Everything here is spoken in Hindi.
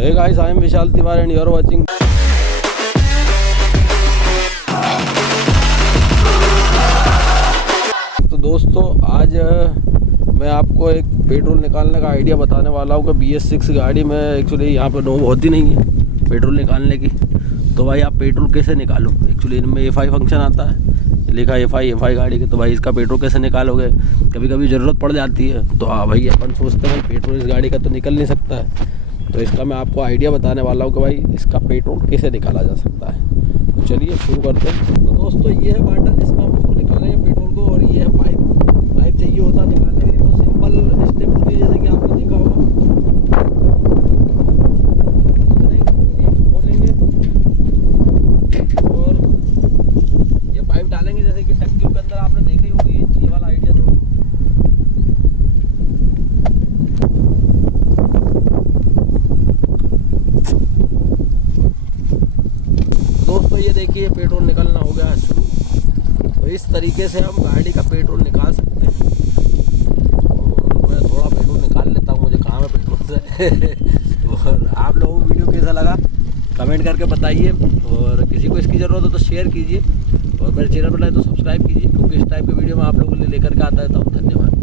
Hey guys, I am Vishal Tiwari and you are watching. तो दोस्तों, आज मैं आपको एक पेट्रोल निकालने का आइडिया बताने वाला हूँ कि BS6 गाड़ी में एक्चुअली यहाँ पे नोब होती नहीं है पेट्रोल निकालने की। तो भाई आप पेट्रोल कैसे निकालो? एक्चुअली इनमें FI फंक्शन आता है, लिखा है FI गाड़ी के। तो भाई इसका पेट्रोल कैसे निकालोगे? कभी कभी ज़रूरत पड़ जाती है तो हाँ भाई, अपन सोचते हैं पेट्रोल इस गाड़ी का तो निकल नहीं सकता है, तो इसका मैं आपको आइडिया बताने वाला हूँ कि भाई इसका पेट्रोल कैसे निकाला जा सकता है। तो चलिए शुरू करते हैं। तो दोस्तों, ये है बाटन जिसमें हम उसको निकालेंगे पेट्रोल को, और ये है पाइप चाहिए होता है निकालने के लिए। बहुत सिंपल स्टेप होती है, जैसे कि आपने देखा होगा। खोलेंगे और ये पाइप डालेंगे, जैसे कि टंकियों के अंदर आपने देखी होगी ये वाला आइडिया। तो दोस्तों, ये देखिए पेट्रोल निकलना हो गया है शुरू। तो इस तरीके से हम गाड़ी का पेट्रोल निकाल सकते हैं। और मैं थोड़ा पेट्रोल निकाल लेता हूँ, मुझे काम है पेट्रोल से। और आप लोगों को वीडियो कैसा लगा कमेंट करके बताइए, और किसी को इसकी ज़रूरत हो तो शेयर कीजिए, और मेरे चैनल पर लाए तो सब्सक्राइब कीजिए, क्योंकि इस टाइप की वीडियो मैं आप लोगों के लिए लेकर के आता रहता हूँ। धन्यवाद।